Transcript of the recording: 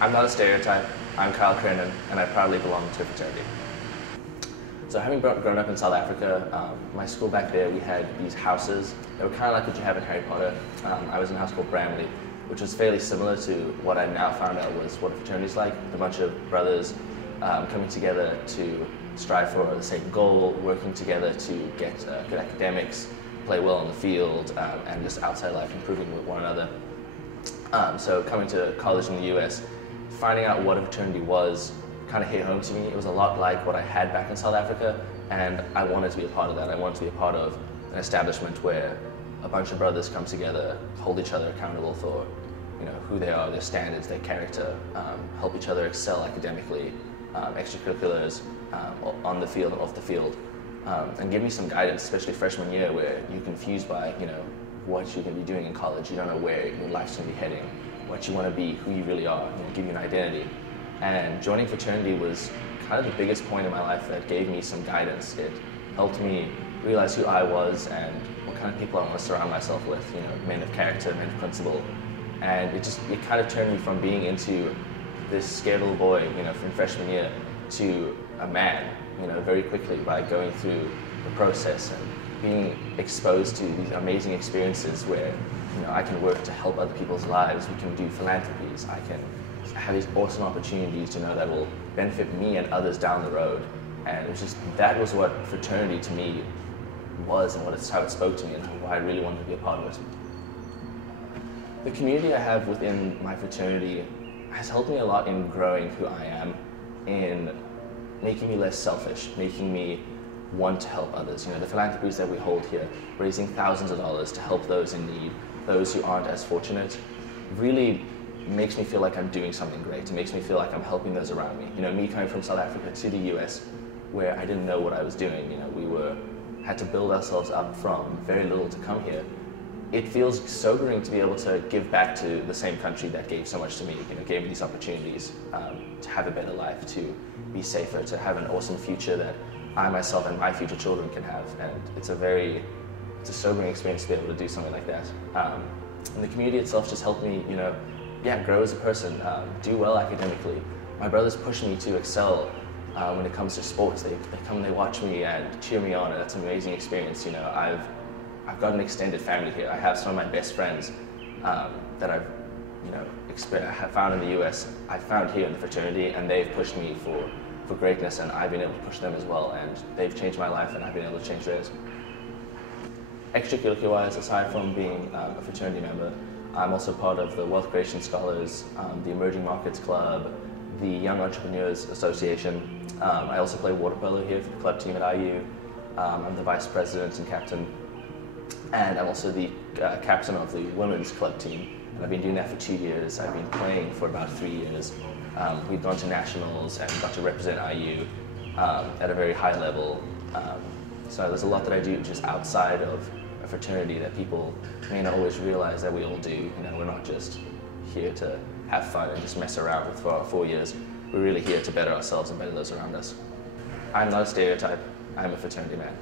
I'm not a stereotype. I'm Kreunen, and I proudly belong to a fraternity. So having grown up in South Africa, my school back there, we had these houses. They were kind of like what you have in Harry Potter. I was in a house called Bramley, which was fairly similar to what I now found out was what a fraternity is like. A bunch of brothers coming together to strive for the same goal, working together to get good academics, play well on the field, and just outside life improving with one another. So coming to college in the US, finding out what a fraternity was kind of hit home to me. It was a lot like what I had back in South Africa, and I wanted to be a part of that. I wanted to be a part of an establishment where a bunch of brothers come together, hold each other accountable for who they are, their standards, their character, help each other excel academically, extracurriculars, on the field and off the field, and give me some guidance, especially freshman year where you're confused by what you're going to be doing in college. You don't know where your life's going to be heading, what you want to be, who you really are, give you an identity. And joining fraternity was kind of the biggest point in my life that gave me some guidance. It helped me realize who I was and what kind of people I want to surround myself with, men of character, men of principle. And it kind of turned me from being into this scared little boy, from freshman year to a man, very quickly by going through the process and being exposed to these amazing experiences where I can work to help other people's lives. We can do philanthropies. I can have these awesome opportunities, that will benefit me and others down the road. And that was what fraternity to me was, and how it spoke to me, and why I really wanted to be a part of it. The community I have within my fraternity has helped me a lot in growing who I am, in making me less selfish, making me want to help others. The philanthropies that we hold here, raising thousands of dollars to help those in need, those who aren't as fortunate, really makes me feel like I'm doing something great. It makes me feel like I'm helping those around me. Me coming from South Africa to the US, where I didn't know what I was doing. We had to build ourselves up from very little to come here. It feels sobering to be able to give back to the same country that gave so much to me, gave me these opportunities to have a better life, to be safer, to have an awesome future that I myself and my future children can have. And it's a sobering experience to be able to do something like that. And the community itself just helped me, grow as a person, do well academically. My brothers push me to excel when it comes to sports. They come and they watch me and cheer me on, and that's an amazing experience. I've got an extended family here. I have some of my best friends that I've have found in the US, I found here in the fraternity, and they've pushed me for greatness, and I've been able to push them as well, and they've changed my life, and I've been able to change theirs. Extracurricular-wise, aside from being a fraternity member, I'm also part of the Wealth Creation Scholars, the Emerging Markets Club, the Young Entrepreneurs Association. I also play water polo here for the club team at IU. I'm the vice president and captain, and I'm also the captain of the women's club team. And I've been doing that for 2 years. I've been playing for about 3 years. We've gone to nationals and got to represent IU at a very high level. So there's a lot that I do just outside of a fraternity that people may not always realize that we all do. We're not just here to have fun and just mess around for our 4 years. We're really here to better ourselves and better those around us. I'm not a stereotype. I'm a fraternity man.